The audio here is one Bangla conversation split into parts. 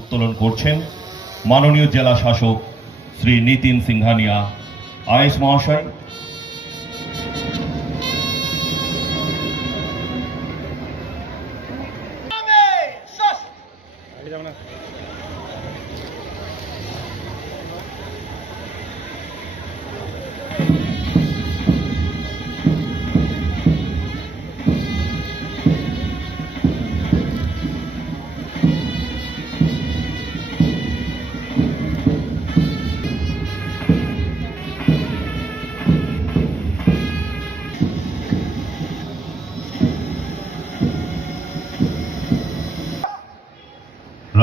উত্তোলন করছেন মাননীয় জেলা শাসক শ্রী নীতিন সিংহানিয়া আয়েস মহাশয়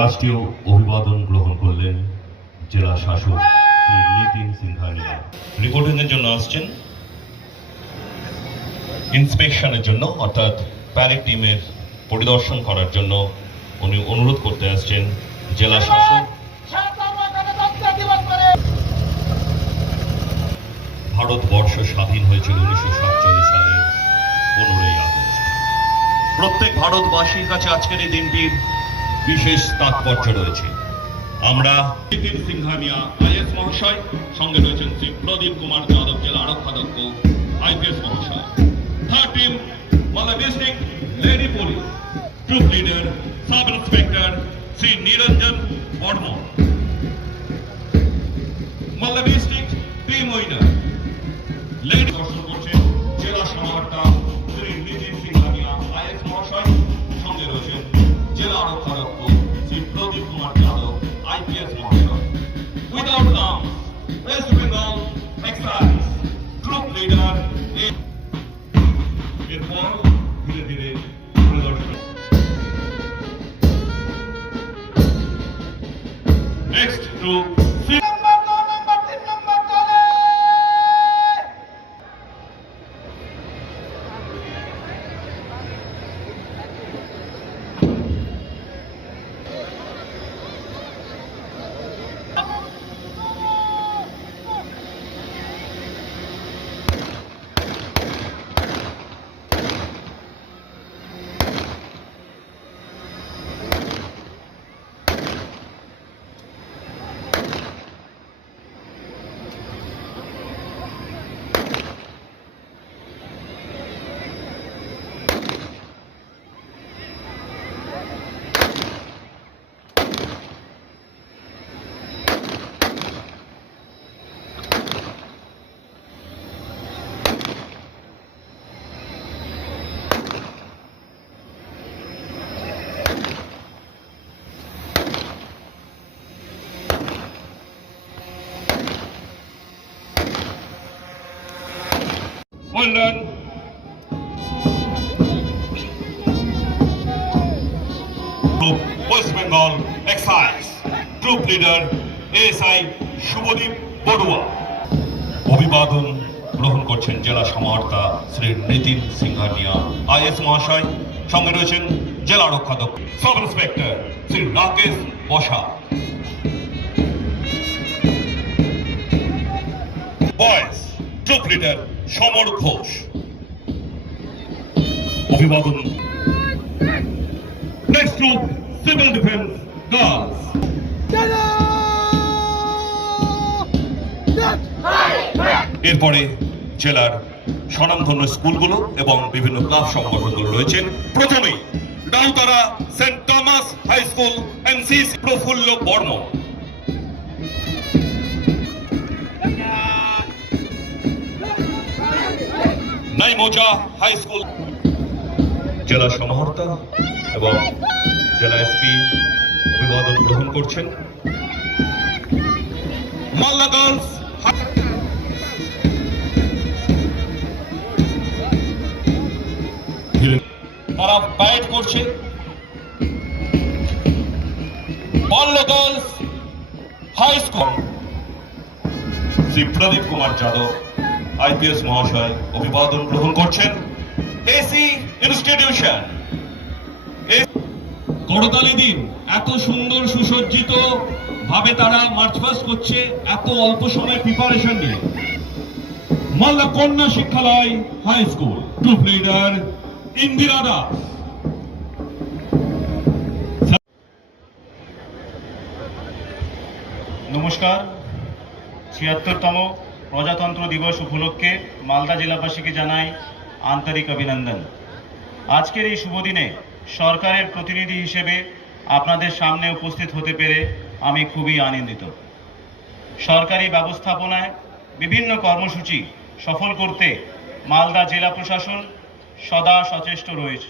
রাষ্ট্রীয় অভিবাদন গ্রহণ করলেন জেলা শাসক নিতিন সিংহানিয়া রিপোর্টিং এর জন্য আসছেন। ইন্সপেকশনের জন্য, অর্থাৎ প্যারেড টিমের পরিদর্শন করার জন্য উনি অনুরোধ করতে আসছেন জেলা শাসক। ভারতবর্ষ স্বাধীন হয়েছিল উনিশশো সাতচল্লিশ সালের পনেরোই আগস্ট। প্রত্যেক ভারতবাসীর কাছে আজকের এই দিনটির বিশেষ তাৎপর্য রয়েছে। আমরা নিতিন সিংহানিয়া আইএস মহাশয়, সঙ্গে রয়েছেন শ্রী প্রদীপ কুমার যাদব জেলা আরক্ষাধ্যক্ষ আইপিএস মহাশয়। Third team Malda district lady police troop leader sub inspector Shri Niranjan Barman Malda district team winner excise group Well done. Group West Bengal Excise Group Leader SI Subhadip Barua অভিবাদন গ্রহণ করছেন জেলা সমাহর্তা শ্রী নিতিন সিংহানিয়া আইএস মহাশয়। সঙ্গে রয়েছেন জেলা রক্ষাধ্যক্ষ sub inspector Shri Rakesh Basa. Boys group leader Samar Ghosh. অভিবাদন। নেক্সট সিভিল ডিফেন্স গার্লস এরপরে জেলার স্বনামধন্য স্কুলগুলো এবং বিভিন্ন ক্লাব সংগঠনগুলো রয়েছেন। প্রথমেই Dautara saint Thomas high school NCC Prafulla Barman. Naimoza high school জেলা সমাহর্তা এবং জেলা এসপি অভিবাদন গ্রহণ করছেন। গার্লস তারা প্যারেড করছে। Girls high school Shri Pradip Kumar Yadav. IPS মহাশয় অভিবাদন গ্রহণ করছেন। এসি ইনস্টিটিউশন করতালি দিন, এত সুন্দর সুসজ্জিত ভাবে তারা মার্চ পাস করছে, এত অল্প সময় প্রিপারেশন নিয়ে। Malda Kanya Shikshalaya high school group leader Indira Das. নমস্কার, ছিয়াত্তরতম প্রজাতন্ত্র দিবস উপলক্ষে মালদা জেলাবাসীকে জানাই আন্তরিক অভিনন্দন। আজকের এই শুভ দিনে সরকারের প্রতিনিধি হিসেবে আপনাদের সামনে উপস্থিত হতে পেরে আমি খুবই আনন্দিত। সরকারি ব্যবস্থাপনায় বিভিন্ন কর্মসূচি সফল করতে মালদা জেলা প্রশাসন সদা সচেষ্ট রয়েছে।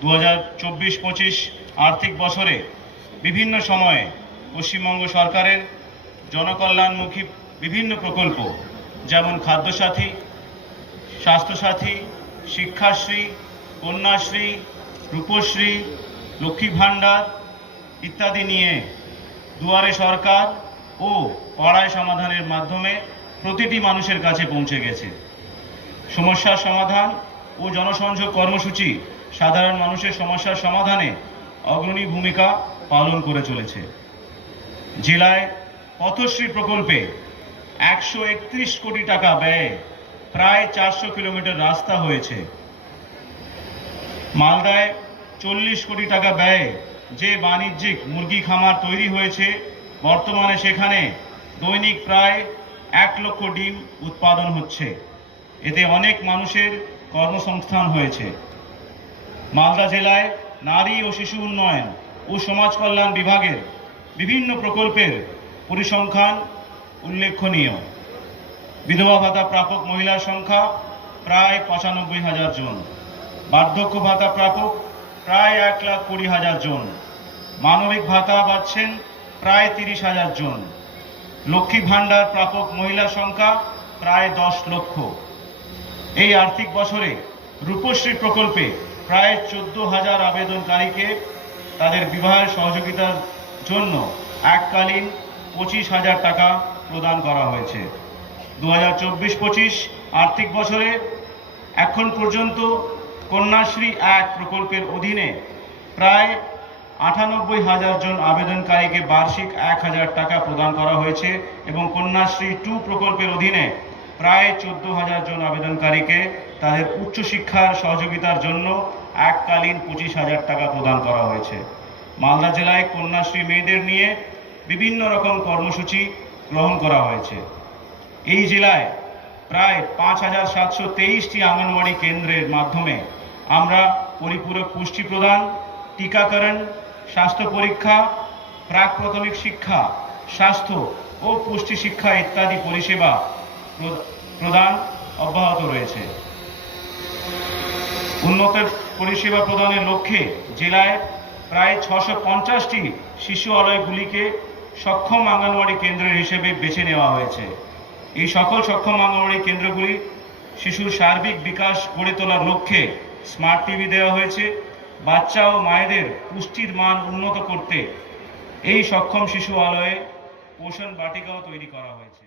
দু হাজার চব্বিশ পঁচিশ আর্থিক বছরে বিভিন্ন সময়ে পশ্চিমবঙ্গ সরকারের জনকল্যাণমুখী বিভিন্ন প্রকল্প, যেমন খাদ্যসাথী, স্বাস্থ্যসাথী, শিক্ষাশ্রী, কন্যাশ্রী, রূপশ্রী, লক্ষ্মী ভাণ্ডার ইত্যাদি নিয়ে দুয়ারে সরকার ও পাড়ায় সমাধানের মাধ্যমে প্রতিটি মানুষের কাছে পৌঁছে গেছে। সমস্যার সমাধান ও জনসংযোগ কর্মসূচি সাধারণ মানুষের সমস্যার সমাধানে অগ্রণী ভূমিকা পালন করে চলেছে। জেলায় পথশ্রী প্রকল্পে একশো একত্রিশ কোটি টাকা ব্যয়ে প্রায় চারশো কিলোমিটার রাস্তা হয়েছে। মালদায় চল্লিশ কোটি টাকা ব্যয়ে যে বাণিজ্যিক মুরগি খামার তৈরি হয়েছে, বর্তমানে সেখানে দৈনিক প্রায় এক লক্ষ ডিম উৎপাদন হচ্ছে। এতে অনেক মানুষের কর্মসংস্থান হয়েছে। মালদা জেলায় নারী ও শিশু উন্নয়ন ও সমাজ কল্যাণ বিভাগের বিভিন্ন প্রকল্পের পরিসংখ্যান উল্লেখনীয়। বিধবা ভাতা প্রাপক মহিলার সংখ্যা প্রায় পঁচানব্বই হাজার জন। বার্ধক্য ভাতা প্রাপক প্রায় এক লাখ কুড়ি হাজার জন। মানবিক ভাতা পাচ্ছেন প্রায় তিরিশ হাজার জন। লক্ষ্মী ভাণ্ডার প্রাপক মহিলার সংখ্যা প্রায় দশ লক্ষ। এই আর্থিক বছরে রূপশ্রী প্রকল্পে প্রায় চোদ্দ হাজার আবেদনকারীকে তাদের বিবাহের সহযোগিতার জন্য এককালীন পঁচিশ হাজার টাকা প্রদান করা হয়েছে। দু হাজার চব্বিশ পঁচিশ আর্থিক বছরে এখন পর্যন্ত কন্যাশ্রী এক প্রকল্পের অধীনে প্রায় আটানব্বই হাজার জন আবেদনকারীকে বার্ষিক এক হাজার টাকা প্রদান করা হয়েছে এবং কন্যাশ্রী টু প্রকল্পের অধীনে প্রায় চোদ্দ হাজার জন আবেদনকারীকে তাদের উচ্চশিক্ষার সহযোগিতার জন্য এককালীন পঁচিশ হাজার টাকা প্রদান করা হয়েছে। মালদা জেলায় কন্যাশ্রী মেয়েদের নিয়ে বিভিন্ন রকম কর্মসূচি গ্রহণ করা হয়েছে। এই জেলায় প্রায় পাঁচ হাজার সাতশো তেইশটি আঙ্গনওয়াড়ি কেন্দ্রের মাধ্যমে আমরা পরিপূরক পুষ্টি প্রদান, টিকাকরণ, স্বাস্থ্য পরীক্ষা, প্রাক প্রাথমিক শিক্ষা, স্বাস্থ্য ও পুষ্টি শিক্ষা ইত্যাদি পরিষেবা প্র- প্রদান অব্যাহত রয়েছে। উন্নত পরিষেবা প্রদানের লক্ষ্যে জেলায় প্রায় ছশো পঞ্চাশটি শিশু আলয়গুলিকে সক্ষম আঙ্গনওয়াড়ি কেন্দ্র হিসেবে বেছে নেওয়া হয়েছে। এই সকল সক্ষম আঙ্গনওয়াড়ি কেন্দ্রগুলি শিশুর সার্বিক বিকাশ গড়ে তোলার লক্ষ্যে স্মার্ট টিভি দেওয়া হয়েছে। বাচ্চা ও মায়েদের পুষ্টির মান উন্নত করতে এই সক্ষম শিশু আলয়ে পোষণ বাটিকাও তৈরি করা হয়েছে।